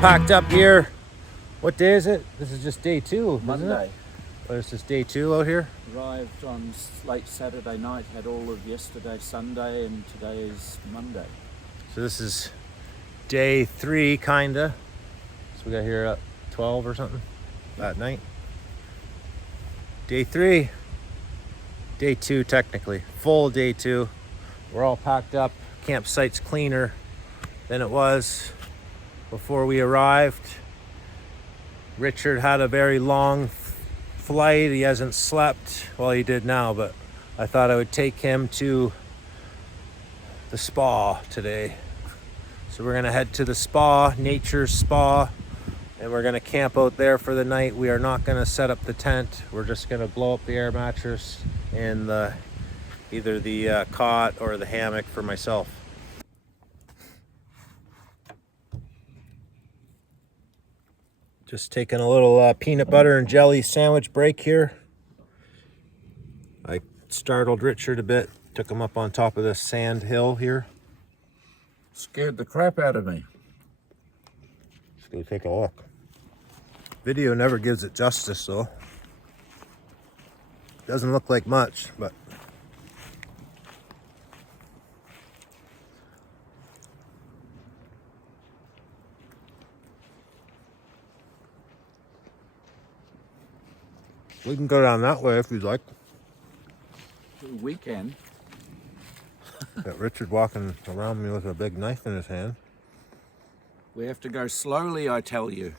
packed up here. What day is it? This is just day 2, Monday. But it's just day 2 out here. Arrived on late Saturday night, had all of yesterday Sunday, and today is Monday. So this is day 3, kinda. So we got here at 12 or something that night. Day 3. Day 2 technically. Full day 2. We're all packed up. Campsite's cleaner than it was before we arrived. Richard had a very long flight. He hasn't slept. Well, he did now, but I thought I would take him to the spa today. So we're gonna head to the spa, Nature's Spa, and we're gonna camp out there for the night. We are not gonna set up the tent. We're just gonna blow up the air mattress and either the cot or the hammock for myself. Just taking a little peanut butter and jelly sandwich break here. I startled Richard a bit, took him up on top of this sand hill here. Scared the crap out of me. Let's go take a look. Video never gives it justice though. Doesn't look like much, but we can go down that way if you'd like. We can. Got Richard walking around me with a big knife in his hand. We have to go slowly, I tell you.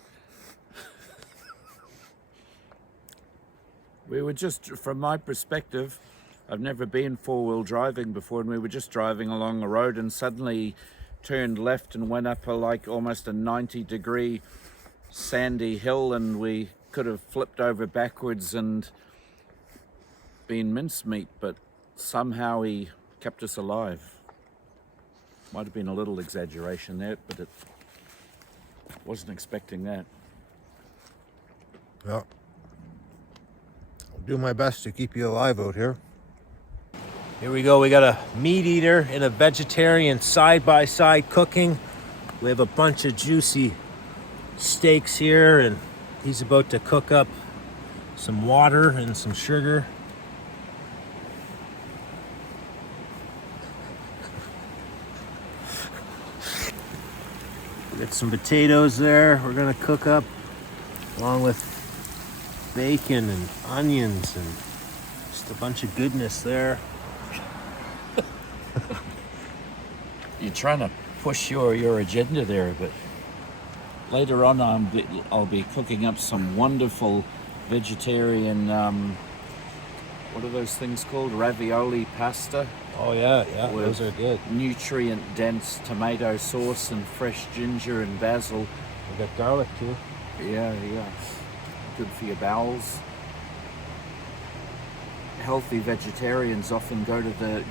We were just, from my perspective, I've never been four-wheel driving before, and we were just driving along the road and suddenly turned left and went up almost a 90-degree sandy hill, and we could have flipped over backwards and been mincemeat, but somehow he kept us alive. Might have been a little exaggeration there, but it wasn't expecting that. Yeah. I'll do my best to keep you alive out here. Here we go. We got a meat eater and a vegetarian side-by-side cooking. We have a bunch of juicy steaks here, and he's about to cook up some water and some sugar. We got some potatoes there we're gonna cook up, along with bacon and onions and just a bunch of goodness there. You're trying to push your agenda there, but later on I'll be cooking up some wonderful vegetarian, what are those things called? Ravioli pasta. Oh yeah, those are good. Nutrient-dense tomato sauce and fresh ginger and basil. We got garlic too. Yeah. Good for your bowels. Healthy vegetarians often go to the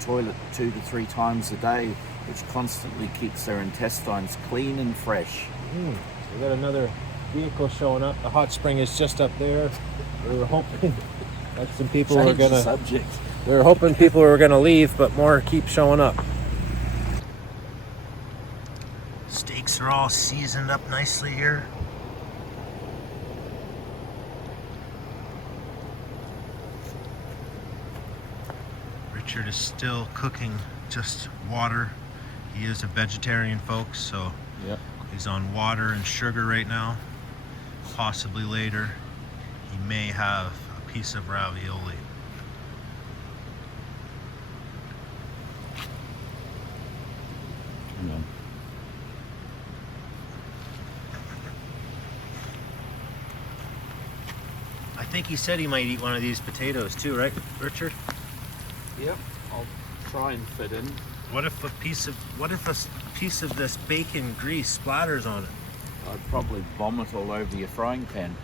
toilet 2 to 3 times a day, which constantly keeps their intestines clean and fresh. We got another vehicle showing up. The hot spring is just up there. We were hoping that some people were gonna. Subject. We were hoping people were gonna leave, but more keep showing up. Steaks are all seasoned up nicely here. Richard is still cooking just water. He is a vegetarian, folks, so Yep. he's on water and sugar right now. Possibly later, he may have a piece of ravioli. Hang on. I think he said he might eat one of these potatoes too, right, Richard? Yep. I'll try and fit in. What if a piece of this bacon grease splatters on it? I'd probably vomit all over your frying pan.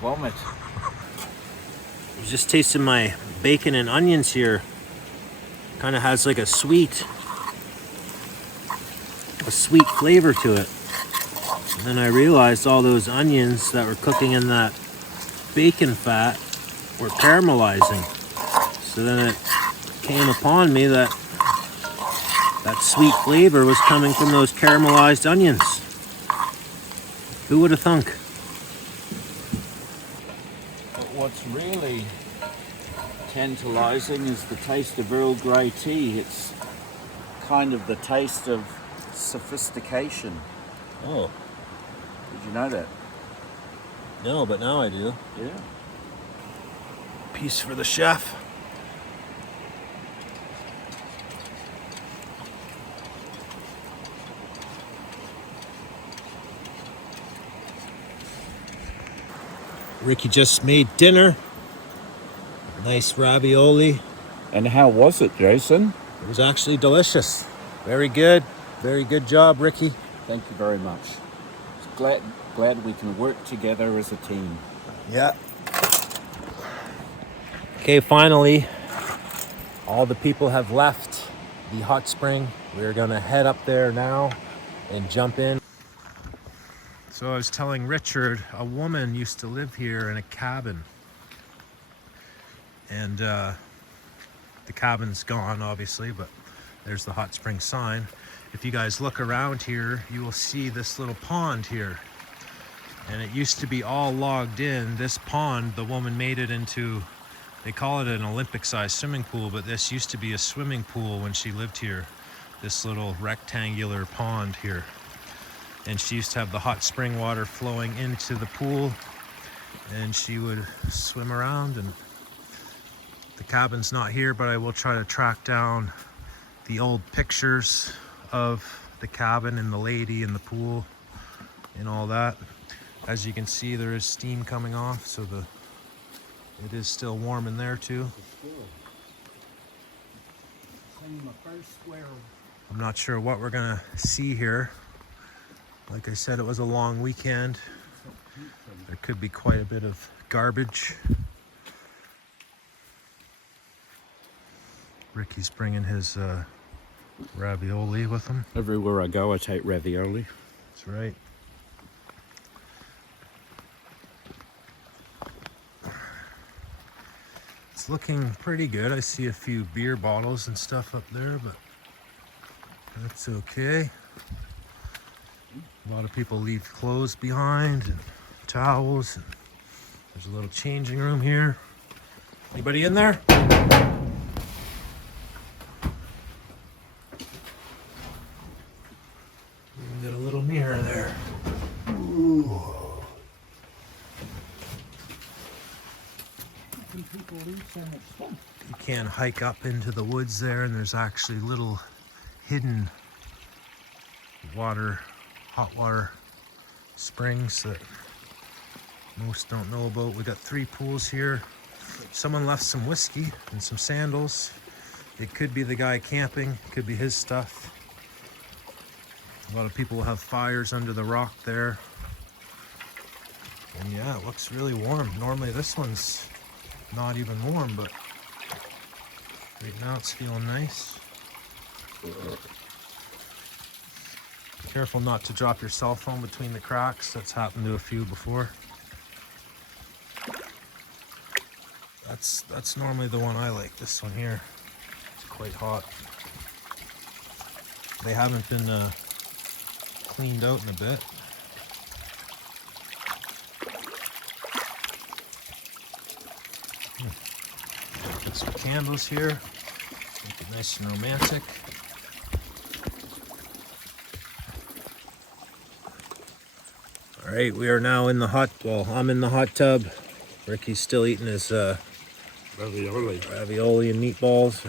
Vomit. I was just tasting my bacon and onions here. Kind of has like a sweet flavor to it. And then I realized all those onions that were cooking in that bacon fat were caramelizing. So then it came upon me that That sweet flavor was coming from those caramelized onions. Who would have thunk? But what's really tantalizing is the taste of Earl Grey tea. It's kind of the taste of sophistication. Oh, Did you know that? no, but now I do. Yeah. Piece for the chef. Ricky just made dinner. Nice ravioli. And how was it, Jason? It was actually delicious. Very good. Very good job, Ricky. Thank you very much. Glad we can work together as a team. Yeah. Okay, finally, all the people have left the hot spring. We're gonna head up there now and jump in. So I was telling Richard, a woman used to live here in a cabin. And the cabin's gone, obviously, but there's the hot spring sign. If you guys look around here, you will see this little pond here. And it used to be all logged in. This pond, the woman made it into, they call it an Olympic-sized swimming pool, but this used to be a swimming pool when she lived here. This little rectangular pond here. And she used to have the hot spring water flowing into the pool, and she would swim around. And the cabin's not here, but I will try to track down the old pictures of the cabin and the lady in the pool and all that. As you can see, there is steam coming off, so it is still warm in there too. I'm not sure what we're gonna see here. Like I said, it was a long weekend. There could be quite a bit of garbage. Ricky's bringing his ravioli with him. Everywhere I go, I take ravioli. That's right. It's looking pretty good. I see a few beer bottles and stuff up there, but that's okay. A lot of people leave clothes behind and towels. And there's a little changing room here. Anybody in there? Got a little mirror there. Ooh. You can hike up into the woods there, and there's actually little hidden hot water springs that most don't know about. We got 3 pools here. Someone left some whiskey and some sandals. It could be the guy camping, it could be his stuff. A lot of people have fires under the rock there. And yeah, it looks really warm. Normally this one's not even warm, but right now it's feeling nice. Careful not to drop your cell phone between the cracks. That's happened to a few before. That's normally the one I like, this one here. It's quite hot. They haven't been cleaned out in a bit. Got some candles here. Make it nice and romantic. All right, we are now in the I'm in the hot tub. Ricky's still eating his ravioli and meatballs.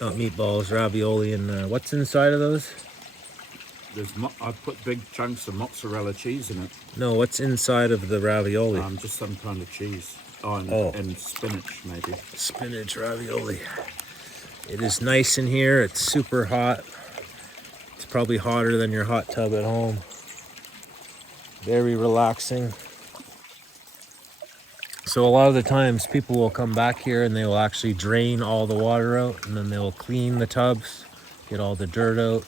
Not meatballs, ravioli and what's inside of those? I put big chunks of mozzarella cheese in it. No, what's inside of the ravioli? Just some kind of cheese. And spinach maybe. Spinach ravioli. It is nice in here. It's super hot. It's probably hotter than your hot tub at home. Very relaxing. So a lot of the times people will come back here and they will actually drain all the water out, and then they'll clean the tubs, get all the dirt out.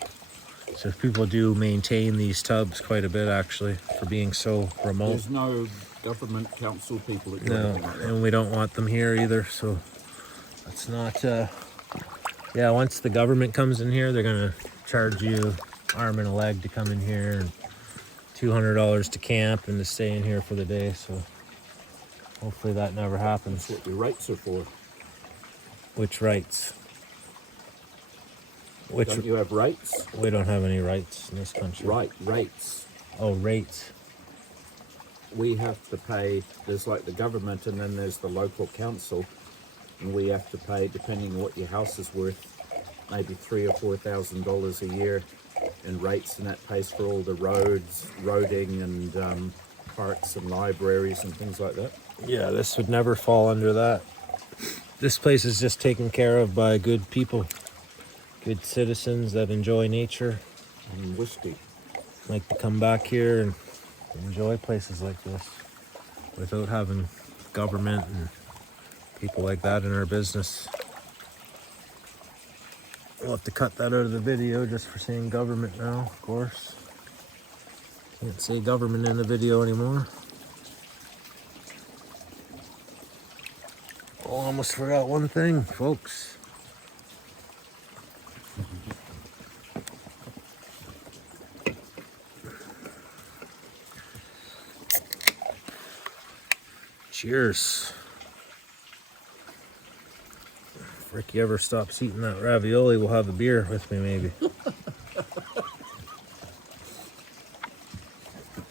So people do maintain these tubs quite a bit actually for being so remote. There's no government council people that do No, anything like that. and we don't want them here either, so let's not Yeah, once the government comes in here, they're gonna charge you arm and a leg to come in here, and $200 to camp and to stay in here for the day. So hopefully that never happens. That's what the rates are for. Which rights? Which Don't you have rates? we don't have any rights in this country. Rates. Oh, rates. We have to pay, there's like the government and then there's the local council, and we have to pay, depending on what your house is worth, maybe $3,000 or $4,000 a year in rates, and that pays for all the roads, roading, and parks and libraries and things like that. Yeah, this would never fall under that. This place is just taken care of by good people, good citizens that enjoy nature, And whiskey. like to come back here and enjoy places like this without having government and people like that in our business. We'll have to cut that out of the video just for saying government now, of course. Can't say government in the video anymore. Oh, almost forgot one thing, folks. Cheers. If Ricky ever stops eating that ravioli, we'll have a beer with me, maybe.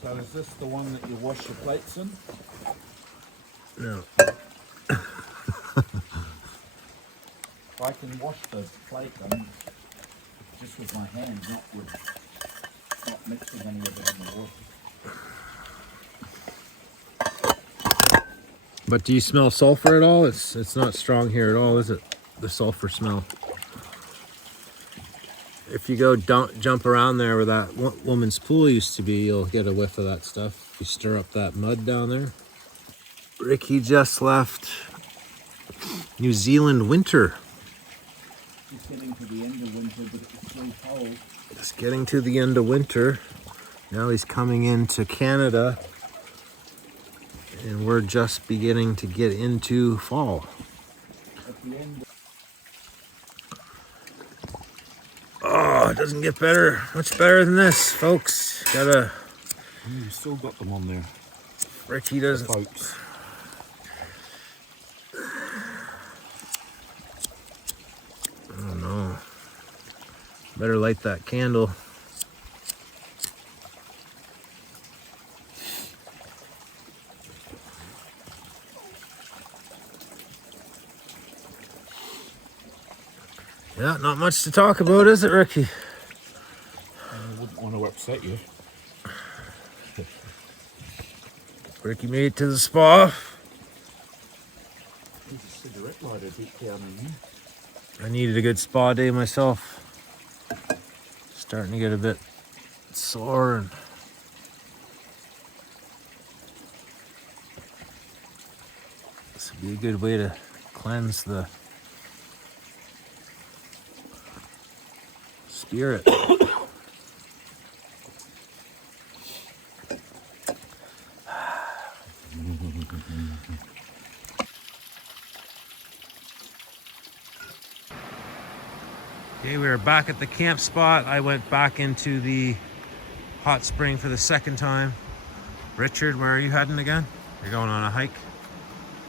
So is this the one that you wash your plates in? No. If I can wash the plate then, just with my hands, not mixing any of it in the water. But do you smell sulfur at all? It's not strong here at all, is it? The sulfur smell. If you go jump around there where that woman's pool used to be, you'll get a whiff of that stuff. If you stir up that mud down there. Ricky just left New Zealand winter. Just getting to the end of winter, but it's still cold. Just getting to the end of winter. Now he's coming into Canada. And we're just beginning to get into fall. At the end. Oh, it doesn't get much better than this, folks. Gotta. You still got them on there. Ricky doesn't. Folks. Oh no. Better light that candle. Yeah, not much to talk about, is it, Ricky? I wouldn't want to upset you. Ricky made it to the spa. There's a cigarette lighter deep down in here. I needed a good spa day myself. Starting to get a bit sore, and this would be a good way to cleanse the spirit. Okay, we are back at the camp spot. I went back into the hot spring for the second time. Richard, where are you heading again? You're going on a hike?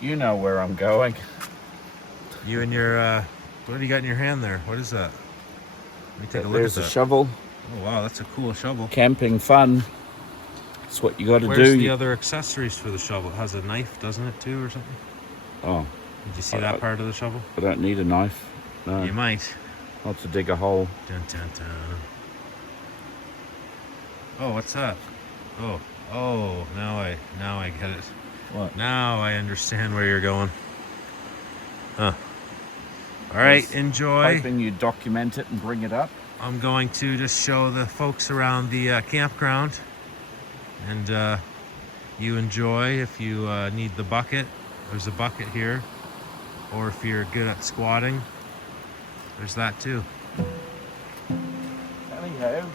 You know where I'm going. You and your, what have you got in your hand there? What is that? Let me take a look There's at a that. shovel. Oh wow, that's a cool shovel. Camping fun. That's what you got to do. Where's the other accessories for the shovel? It has a knife, doesn't it, too, or something? Oh, Did you see that part of the shovel? I don't need a knife. No, You might. not to dig a hole. Dun, dun, dun. Oh, what's that? Oh, now I get it. What? Now I understand where you're going. Huh. All right, enjoy. Hoping you document it and bring it up. I'm going to just show the folks around the campground, and you enjoy. If you need the bucket, there's a bucket here, or if you're good at squatting, there's that too. Anyhow.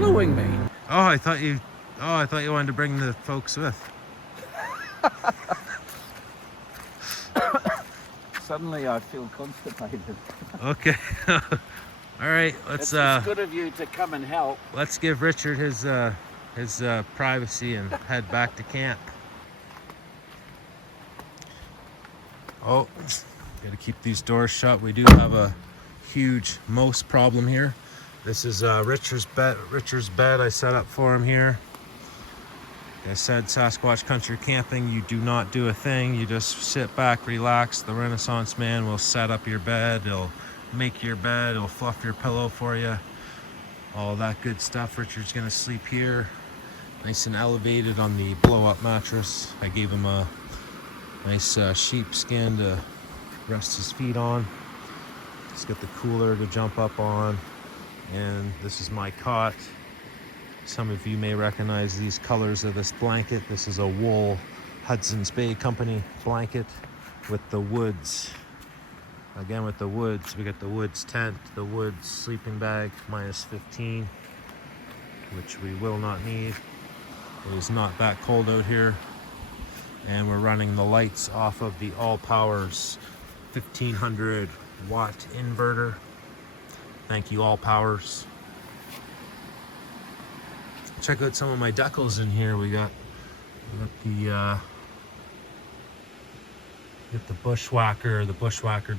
following me. Oh, I thought you wanted to bring the folks with. Suddenly I feel constipated. Okay. All right, let's It's good of you to come and help. let's give Richard his privacy and head back to camp. Oh, gotta keep these doors shut. We do have a huge mouse problem here. This is Richard's bed I set up for him here. Like I said, Sasquatch Country Camping, you do not do a thing. You just sit back, relax. The Renaissance Man will set up your bed. He'll make your bed. He'll fluff your pillow for you. All that good stuff. Richard's gonna sleep here, nice and elevated on the blow-up mattress. I gave him a nice sheepskin to rest his feet on. He's got the cooler to jump up on. And this is my cot. Some of you may recognize these colors of this blanket. This is a wool Hudson's Bay Company blanket with the woods. Again, with the woods, we got the woods tent, the woods sleeping bag, -15, which we will not need. It is not that cold out here. And we're running the lights off of the All Powers 1500 watt inverter. Thank you, All Powers. Check out some of my decals in here. We got the bushwhacker. The bushwhacker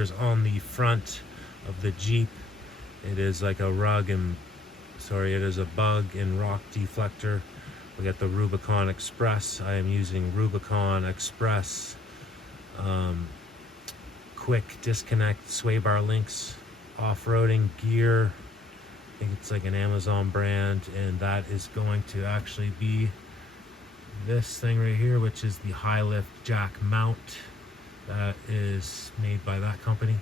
is on the front of the Jeep. It is like a rug and it is a bug and rock deflector. We got the Rubicon Express. I am using Rubicon Express quick disconnect sway bar links, off-roading gear. I think it's like an Amazon brand, and that is going to actually be this thing right here, which is the high lift jack mount. That is made by that company.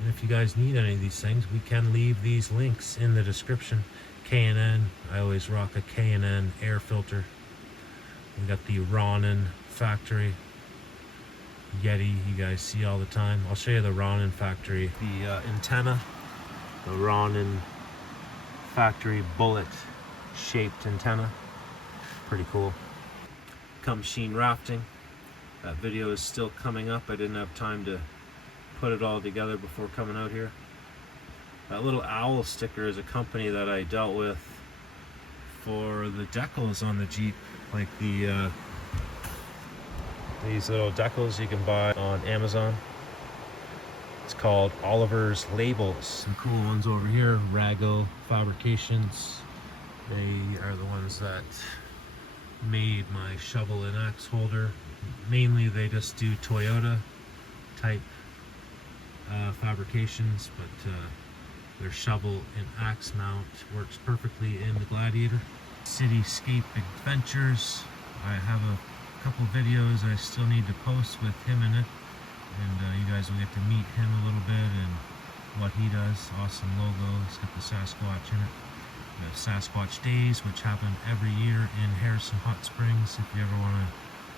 And if you guys need any of these things, we can leave these links in the description. K&N, I always rock a K&N air filter. We got the Ronin factory Yeti you guys see all the time. I'll show you the Ronin factory. The antenna, the Ronin factory bullet shaped antenna. Pretty cool. Come sheen rafting. That video is still coming up. I didn't have time to put it all together before coming out here. That little owl sticker is a company that I dealt with for the decals on the Jeep, like the these little decals you can buy on Amazon. It's called Oliver's Labels. Some cool ones over here. Rago Fabrications. They are the ones that made my shovel and axe holder. Mainly they just do Toyota type fabrications, but their shovel and axe mount works perfectly in the Gladiator. Cityscape Adventures. I have a couple videos I still need to post with him in it, and you guys will get to meet him a little bit and what he does. Awesome logo. It's got the Sasquatch in it. We have Sasquatch Days, which happen every year in Harrison Hot Springs. If you ever want to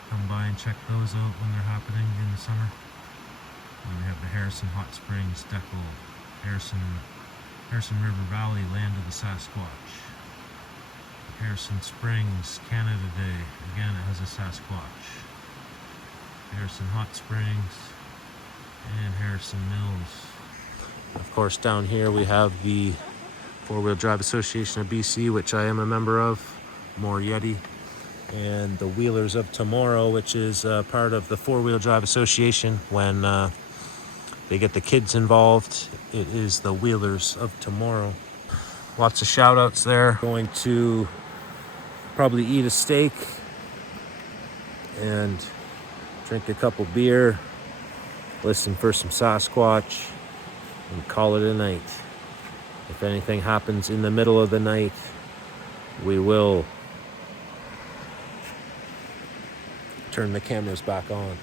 come by and check those out when they're happening in the summer. And we have the Harrison Hot Springs decal. Harrison River Valley, land of the Sasquatch. Harrison Springs, Canada Day. Again, it has a Sasquatch. Harrison Hot Springs and Harrison Mills. Of course, down here we have the Four-Wheel Drive Association of BC, which I am a member of. More Yeti. And the Wheelers of Tomorrow, which is part of the Four-Wheel Drive Association. When they get the kids involved, it is the Wheelers of Tomorrow. Lots of shout outs there. Going to probably eat a steak and drink a couple beer, listen for some Sasquatch, and call it a night. If anything happens in the middle of the night, we will turn the cameras back on.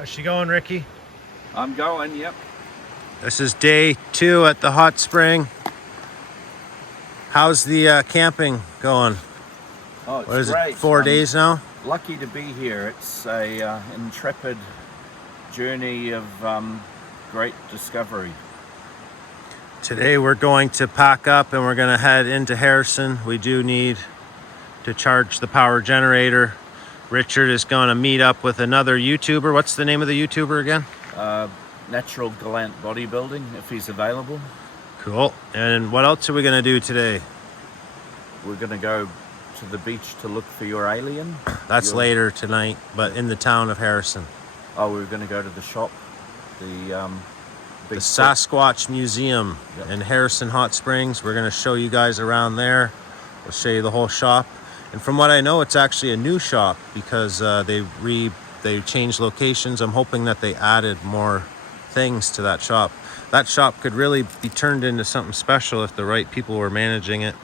How's she going, Ricky? I'm going, yep. This is day 2 at the hot spring. How's the camping going? Oh, it's What is great. it, 4 days now? Lucky to be here. It's a intrepid journey of great discovery. Today we're going to pack up and we're going to head into Harrison. We do need to charge the power generator. Richard is going to meet up with another YouTuber. What's the name of the YouTuber again? Natural Gallant Bodybuilding, if he's available. Cool. And what else are we going to do today? We're going to go to the beach to look for your alien. That's later tonight, but in the town of Harrison. Oh, we're going to go to the shop. The Sasquatch Museum in Harrison Hot Springs. We're going to show you guys around there. We'll show you the whole shop. And from what I know, it's actually a new shop because they changed locations. I'm hoping that they added more things to that shop. That shop could really be turned into something special if the right people were managing it.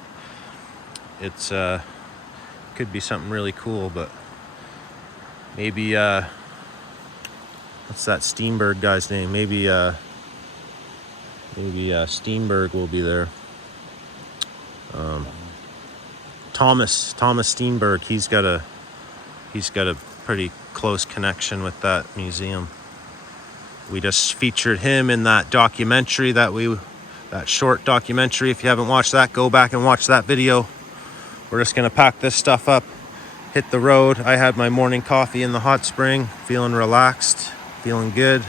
It's could be something really cool, but maybe what's that Steenburg guy's name? Maybe Steenburg will be there. Thomas Steenburg. He's got a pretty close connection with that museum. We just featured him in that documentary that short documentary. If you haven't watched that, go back and watch that video. We're just gonna pack this stuff up, hit the road. I had my morning coffee in the hot spring, feeling relaxed, feeling good.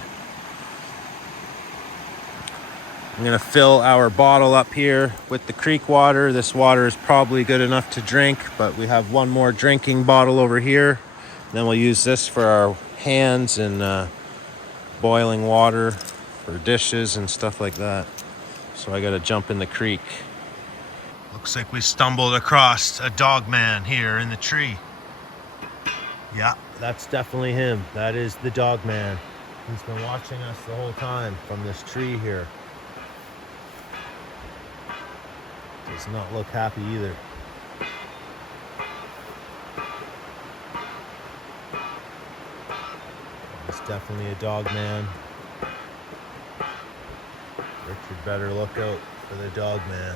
I'm gonna fill our bottle up here with the creek water. This water is probably good enough to drink, but we have one more drinking bottle over here. Then we'll use this for our hands and boiling water for dishes and stuff like that. So I gotta jump in the creek. Looks like we stumbled across a dog man here in the tree. Yeah, that's definitely him. That is the dog man. He's been watching us the whole time from this tree here. Does not look happy either. It's definitely a dog man. Richard better look out for the dog man.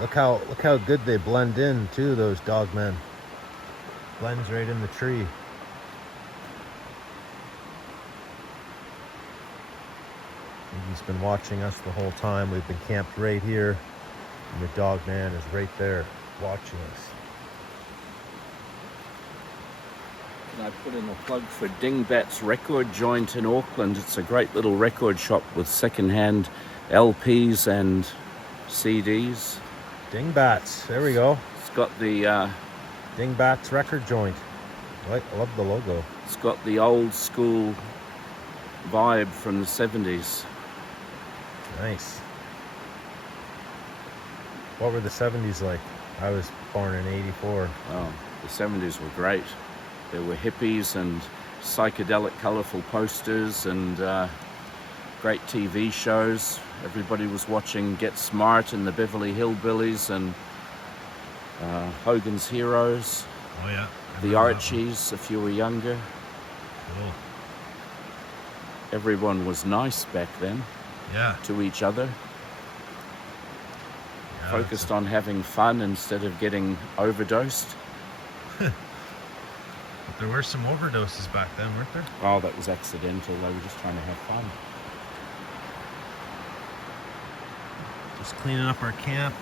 Look how good they blend in too, those dog men. Blends right in the tree. He's been watching us the whole time. We've been camped right here, and the dog man is right there watching us. Can I put in a plug for Dingbat's Record Joint in Auckland? It's a great little record shop with second-hand LPs and CDs. Dingbats, there we go. It's got the Dingbat's Record Joint. I love the logo. It's got the old school vibe from the 70s. Nice. What were the 70s like? I was born in 84. Oh, the 70s were great. There were hippies and psychedelic colorful posters and great TV shows. Everybody was watching Get Smart and the Beverly Hillbillies and Hogan's Heroes. Oh yeah. The Archies, if you were younger. Cool. Everyone was nice back then. Yeah. To each other. Yeah, focused on having fun instead of getting overdosed. But there were some overdoses back then, weren't there? Oh, that was accidental. They were just trying to have fun. Just cleaning up our camp,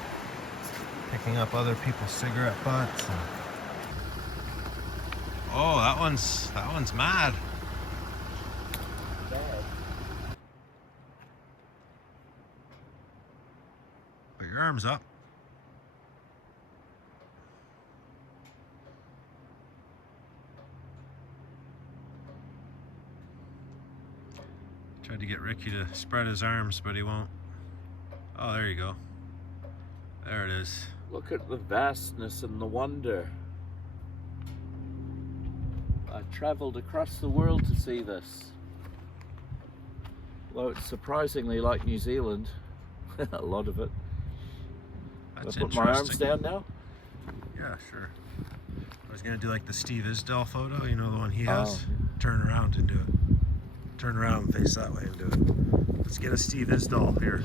picking up other people's cigarette butts. And... Oh, that one's mad. Put your arms up. Tried to get Ricky to spread his arms, but he won't. Oh, there you go. There it is. Look at the vastness and the wonder. I traveled across the world to see this. Although it's surprisingly like New Zealand. A lot of it. That's I'll put my arms down now. Yeah, sure. was gonna do like the Steve Isdahl photo, you know, the one he has. Oh. Turn around and do it. Turn around and face that way and do it. Let's get a Steve Isdahl here.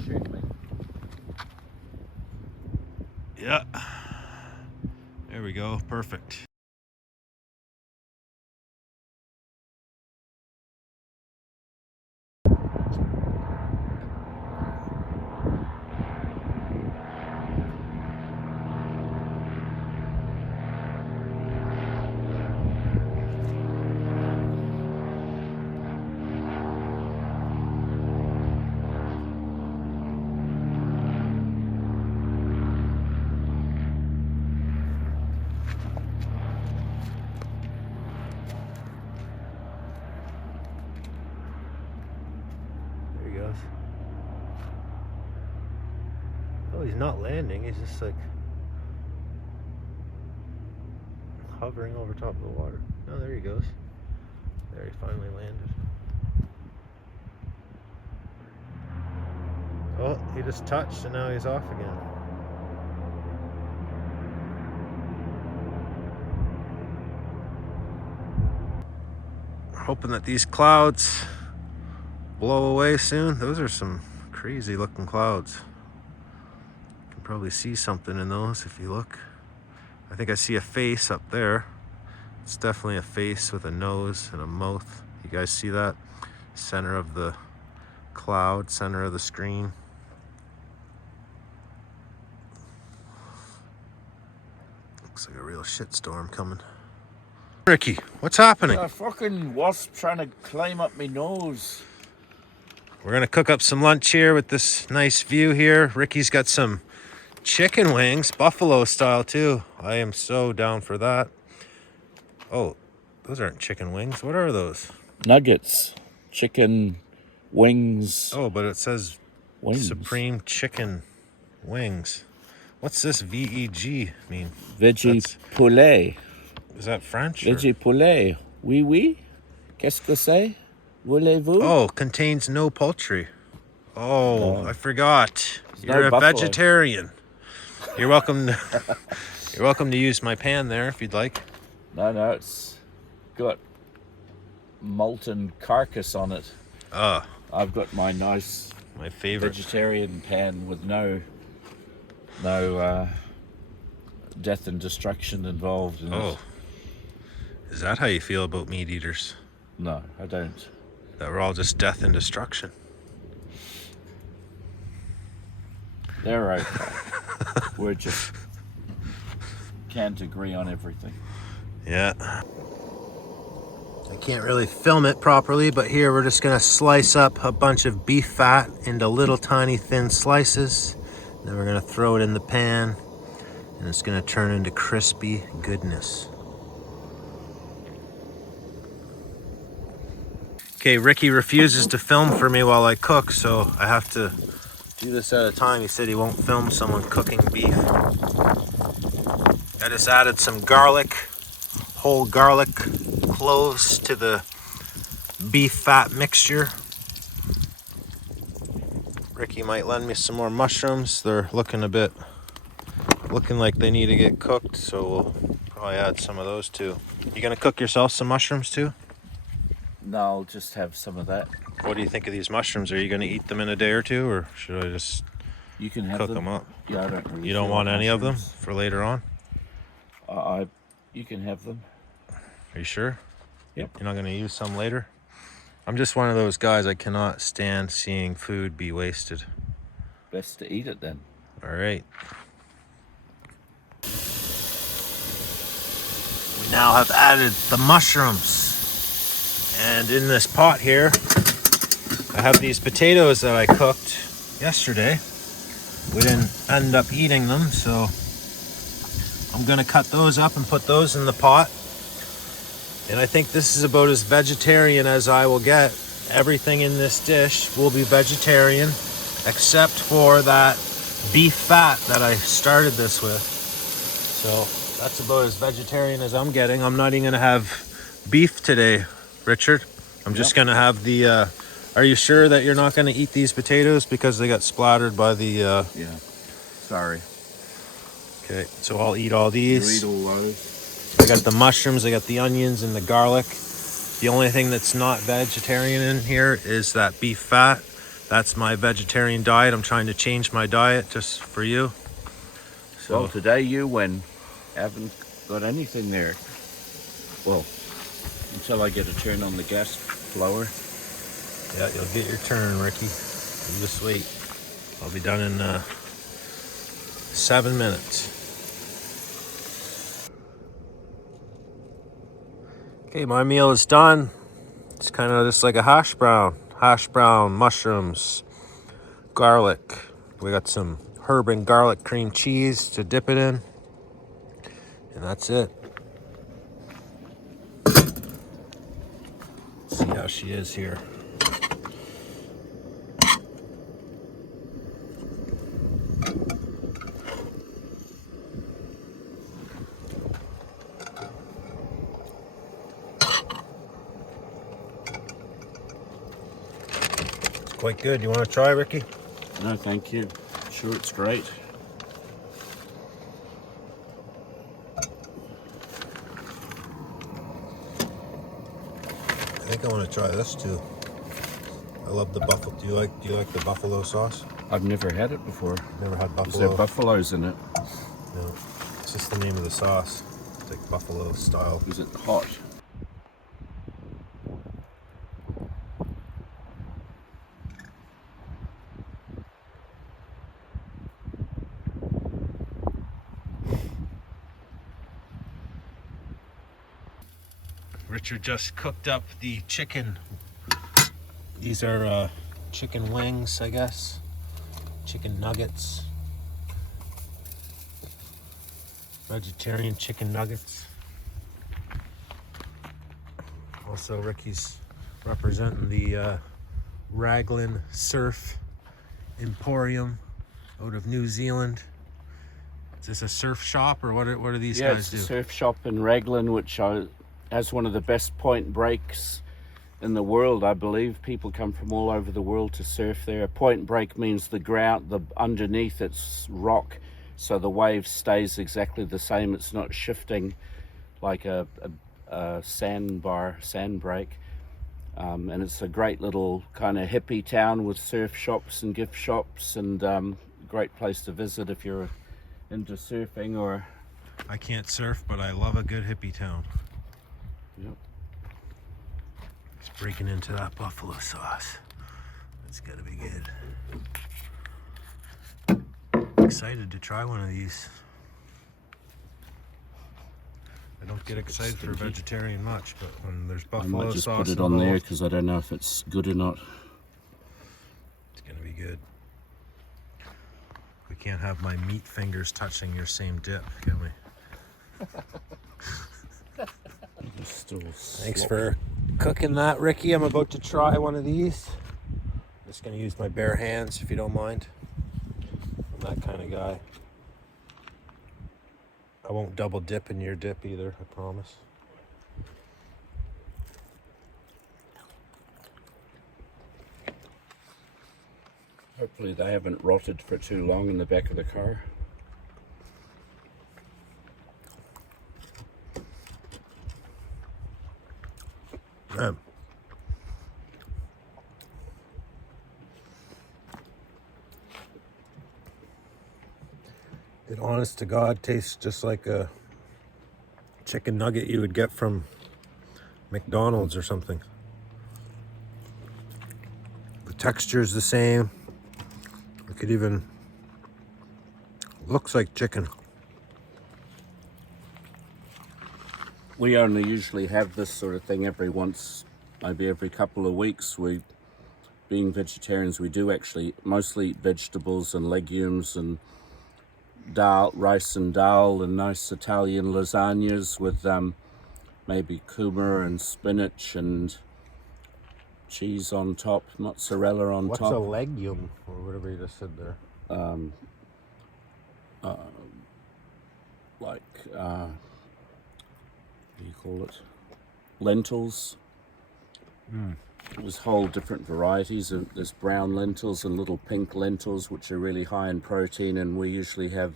Yeah. There we go. Perfect. Oh, he's not landing, he's just like hovering over top of the water. Oh, there he goes. There, he finally landed. Oh, he just touched and now he's off again. Hoping that these clouds blow away soon. Those are some crazy looking clouds. You can probably see something in those if you look. I think I see a face up there. It's definitely a face with a nose and a mouth. You guys see that? Center of the cloud, center of the screen. Looks like a real shitstorm coming. Ricky, what's happening? A fucking wasp trying to climb up my nose. We're gonna cook up some lunch here with this nice view here. Ricky's got some chicken wings, buffalo style too. I am so down for that. Oh, those aren't chicken wings. What are those? Nuggets. Chicken wings. Oh, but it says Wings. Supreme Chicken Wings. What's this VEG mean? Veggie poulet. Is that French? or- Veggie poulet. Oui, oui. Qu'est-ce que c'est? Voulez-vous? Oh, contains no poultry. Oh, No. I forgot. There's You're no a buffalo. vegetarian. You're welcome. You're welcome to use my pan there if you'd like. No, it's got molten carcass on it. Ah, I've got my nice my favorite. vegetarian pan with no death and destruction involved in Oh, it. is that how you feel about meat eaters? No, I don't. That we're all just death and destruction. They're okay. We're just can't agree on everything. Yeah. I can't really film it properly, but here we're just gonna slice up a bunch of beef fat into little tiny thin slices. Then we're gonna throw it in the pan and it's gonna turn into crispy goodness. Okay, Ricky refuses to film for me while I cook, so I have to do this at a time. He said he won't film someone cooking beef. I just added some garlic, whole garlic cloves to the beef fat mixture. Ricky might lend me some more mushrooms. They're looking like they need to get cooked, so we'll probably add some of those too. You gonna cook yourself some mushrooms too? No, I'll just have some of that. What do you think of these mushrooms? Are you gonna eat them in a day or two, or should I just You can have cook them. them up? Yeah, I don't really You don't feel want like any of them mushrooms. for later on? You can have them. Are you sure? Yep. You're not gonna use some later? I'm just one of those guys, I cannot stand seeing food be wasted. Best to eat it then. All right. We now have added the mushrooms. And in this pot here, I have these potatoes that I cooked yesterday. We didn't end up eating them, so I'm gonna cut those up and put those in the pot. And I think this is about as vegetarian as I will get. Everything in this dish will be vegetarian, except for that beef fat that I started this with. So that's about as vegetarian as I'm getting. I'm not even gonna have beef today, Richard. I'm just gonna have the, are you sure that you're not gonna eat these potatoes because they got splattered by the, Yeah. Sorry. okay, so I'll eat all these. You eat all those. I got the mushrooms, I got the onions and the garlic. The only thing that's not vegetarian in here is that beef fat. That's my vegetarian diet. I'm trying to change my diet just for you. So, Well, today you win. Haven't got anything there. Well, until I get a turn on the gas blower. yeah, you'll get your turn, Ricky. You just wait. I'll be done in 7 minutes. Okay, my meal is done. It's kind of just like a hash brown. Hash brown, mushrooms, garlic. We got some herb and garlic cream cheese to dip it in. And that's it. Let's see how she is here. Quite good. You want to try, Ricky? No, thank you. Sure, it's great. I think I want to try this too. I love the buffalo. Do you like the buffalo sauce? I've never had it before. Never had buffalo. Is there buffaloes in it? No, it's just the name of the sauce. It's like buffalo style. Is it hot? Richard just cooked up the chicken. These are chicken wings, I guess. Chicken nuggets. Vegetarian chicken nuggets. Also, Ricky's representing the Raglan Surf Emporium out of New Zealand. Is this a surf shop, or what do these guys do? Yeah, it's a surf shop in Raglan, which has one of the best point breaks in the world, I believe. People come from all over the world to surf there. A point break means the ground, the underneath it's rock, so the wave stays exactly the same. It's not shifting like a sand break. And it's a great little kind of hippie town with surf shops and gift shops, and great place to visit if you're into surfing. Or I can't surf, but I love a good hippie town. Yep. Just breaking into that buffalo sauce. It's gotta be good. Excited to try one of these. I don't get excited for vegetarian much, but when there's I buffalo might just sauce put it on there involved, because I don't know if it's good or not. it's gonna be good. We can't have my meat fingers touching your same dip, can we? Thanks for cooking that, Ricky. I'm about to try one of these. I'm just gonna use my bare hands, if you don't mind. I'm that kind of guy. I won't double dip in your dip either, I promise. Hopefully they haven't rotted for too long in the back of the car. It honest to God tastes just like a chicken nugget you would get from McDonald's or something. The texture is the same. It even looks like chicken. We only usually have this sort of thing maybe every couple of weeks. Being vegetarians, we do actually mostly eat vegetables and legumes and rice and dal and nice Italian lasagnas with maybe kumar and spinach and cheese on top, mozzarella on top. What's a legume, or whatever you just said there? What do you call it? Lentils. There's whole different varieties. There's brown lentils and little pink lentils, which are really high in protein, and we usually have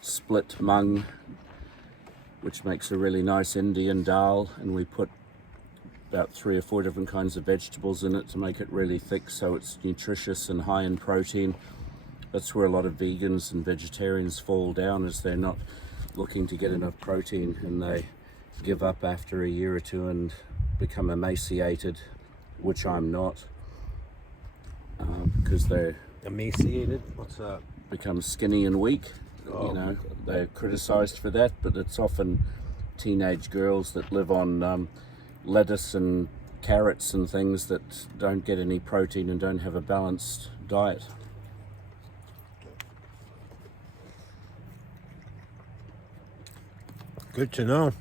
split mung which makes a really nice Indian dal, and we put about 3 or 4 different kinds of vegetables in it to make it really thick, so it's nutritious and high in protein. That's where a lot of vegans and vegetarians fall down, is they're not looking to get enough protein, and they give up after a year or two and become emaciated, which I'm not, because they're Emaciated? What's that? become skinny and weak. You know, they're criticized for that, but it's often teenage girls that live on lettuce and carrots and things that don't get any protein and don't have a balanced diet. Good to know.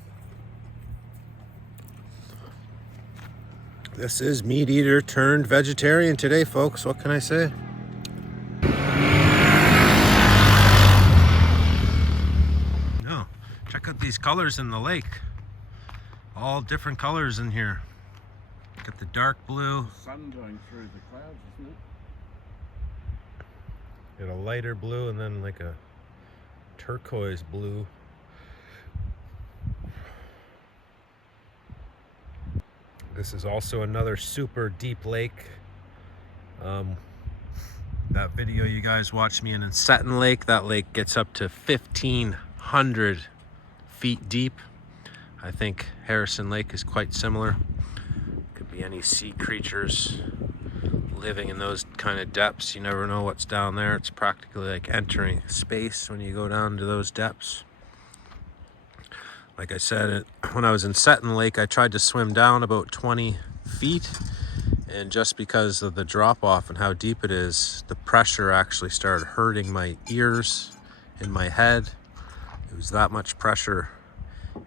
This is Meat Eater turned vegetarian today, folks. What can I say? No, check out these colors in the lake. All different colors in here. Got the dark blue. Sun going through the clouds, isn't it? Got a lighter blue and then like a turquoise blue. This is also another super deep lake. That video you guys watched me in Seton Lake, that lake gets up to 1,500 feet deep. I think Harrison Lake is quite similar. Could be any sea creatures living in those kind of depths. You never know what's down there. It's practically like entering space when you go down to those depths. Like I said, when I was in Seton Lake, I tried to swim down about 20 feet, and just because of the drop off and how deep it is, the pressure actually started hurting my ears and my head. It was that much pressure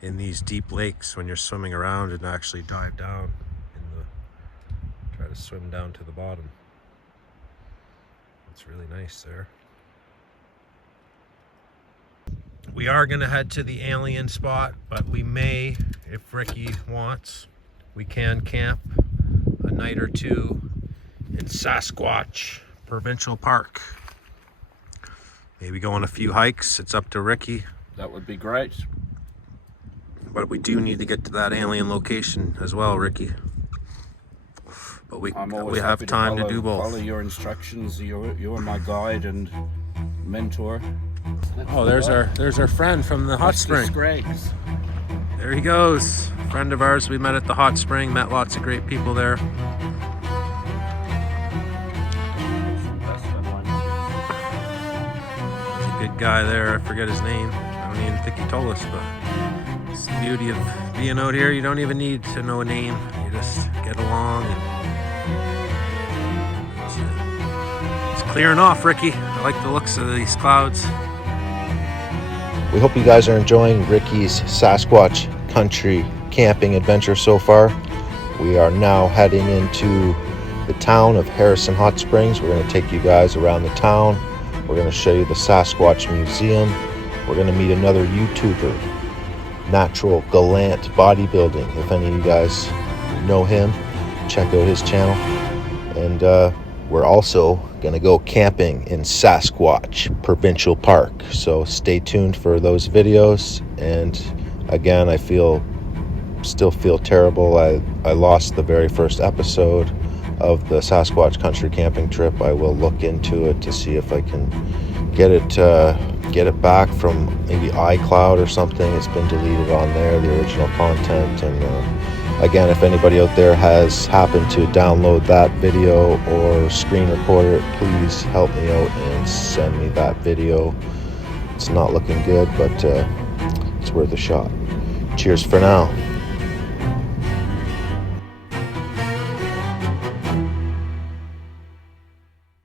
in these deep lakes when you're swimming around and actually dive down try to swim down to the bottom. It's really nice there. We are going to head to the alien spot, but we may, if Ricky wants, we can camp a night or two in Sasquatch Provincial Park. Maybe go on a few hikes. It's up to Ricky. That would be great. But we do need to get to that alien location as well, Ricky. But we have time to do both. Follow your instructions. You're my guide and mentor. Oh, there's our friend from the hot spring. Scraggs. There he goes. Friend of ours we met at the hot spring. Met lots of great people there. There's a good guy there. I forget his name. I don't even think he told us, but it's the beauty of being out here. You don't even need to know a name. You just get along, and it's clearing off, Ricky. I like the looks of these clouds. We hope you guys are enjoying Ricky's Sasquatch Country Camping adventure so far. We are now heading into the town of Harrison Hot Springs. We're going to take you guys around the town. We're going to show you the Sasquatch Museum. We're going to meet another YouTuber, Natural Gallant Bodybuilding. If any of you guys know him, check out his channel. And we're also going to go camping in Sasquatch Provincial Park. So stay tuned for those videos. And again, I still feel terrible. I lost the very first episode of the Sasquatch Country Camping trip. I will look into it to see if I can get it back from maybe iCloud or something. It's been deleted on there, the original content. And again, if anybody out there has happened to download that video or screen record it, please help me out and send me that video. It's not looking good, but it's worth a shot. Cheers for now.